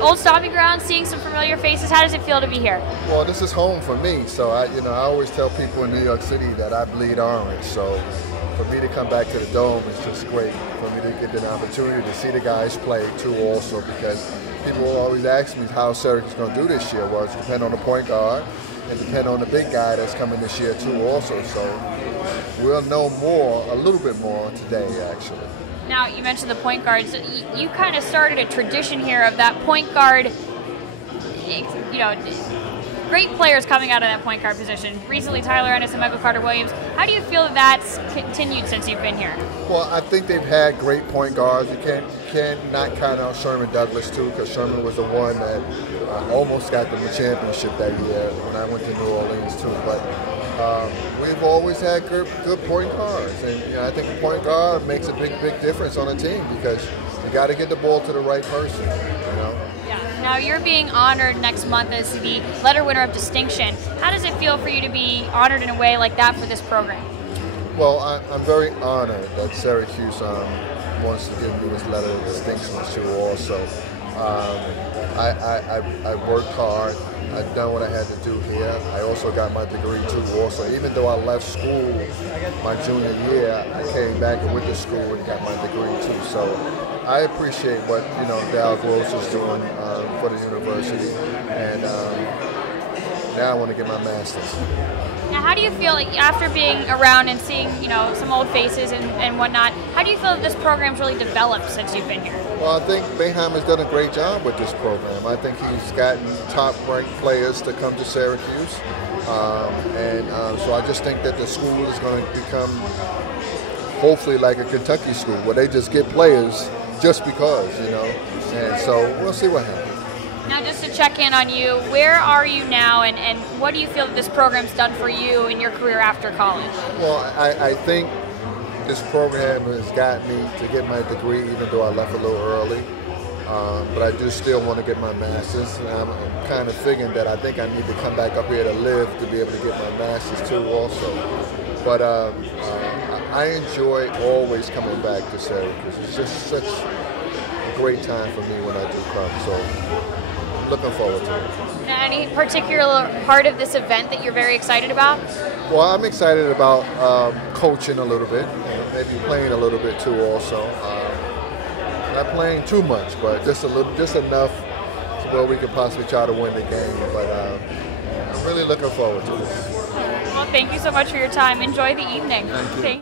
old stomping ground, seeing some familiar faces. How does it feel to be here? Well, this is home for me, so I always tell people in New York City that I bleed orange. So for me to come back to the Dome is just great. For me to get the opportunity to see the guys play too, also because people will always ask me how Syracuse is going to do this year. Well, it's depend on the point guard and depend on the big guy that's coming this year too, also. So we'll know a little bit more today, actually. Now, you mentioned the point guards. You kind of started a tradition here of that point guard, great players coming out of that point guard position. Recently, Tyler Ennis and Michael Carter-Williams. How do you feel that's continued since you've been here? Well, I think they've had great point guards. You can't not count out Sherman Douglas, too, because Sherman was the one that almost got them the championship that year when I went to New Orleans, too. But we've always had good point guards, and I think a point guard makes a big difference on a team because you got to get the ball to the right person. Yeah. Now you're being honored next month as the letter winner of distinction. How does it feel for you to be honored in a way like that for this program? Well, I'm very honored that Syracuse wants to give me this letter of distinction too. Also, I worked hard. I've done what I had to do here. I also got my degree too. Also, even though I left school my junior year, I came back and went to school and got my degree too. So I appreciate what Dal Gross is doing for the university, and now I want to get my master's. Now, how do you feel after being around and seeing some old faces and whatnot? How do you feel that this program's really developed since you've been here? Well, I think Boeheim has done a great job with this program. I think he's gotten top-ranked players to come to Syracuse, so I just think that the school is going to become hopefully like a Kentucky school where they just get players just because, and so we'll see what happens. Now, just to check in on you, where are you now, and what do you feel that this program's done for you in your career after college? Well, I think this program has got me to get my degree, even though I left a little early. But I do still want to get my master's, and I'm kind of figuring that I think I need to come back up here to live to be able to get my master's too also. But I enjoy always coming back to Syracuse. It's just such a great time for me when I do come, so looking forward to it. Now, any particular part of this event that you're very excited about? Well, I'm excited about coaching a little bit, maybe playing a little bit too also. Not playing too much, but just enough where we could possibly try to win the game. But I'm really looking forward to it. Well, thank you so much for your time. Enjoy the evening. Thank you.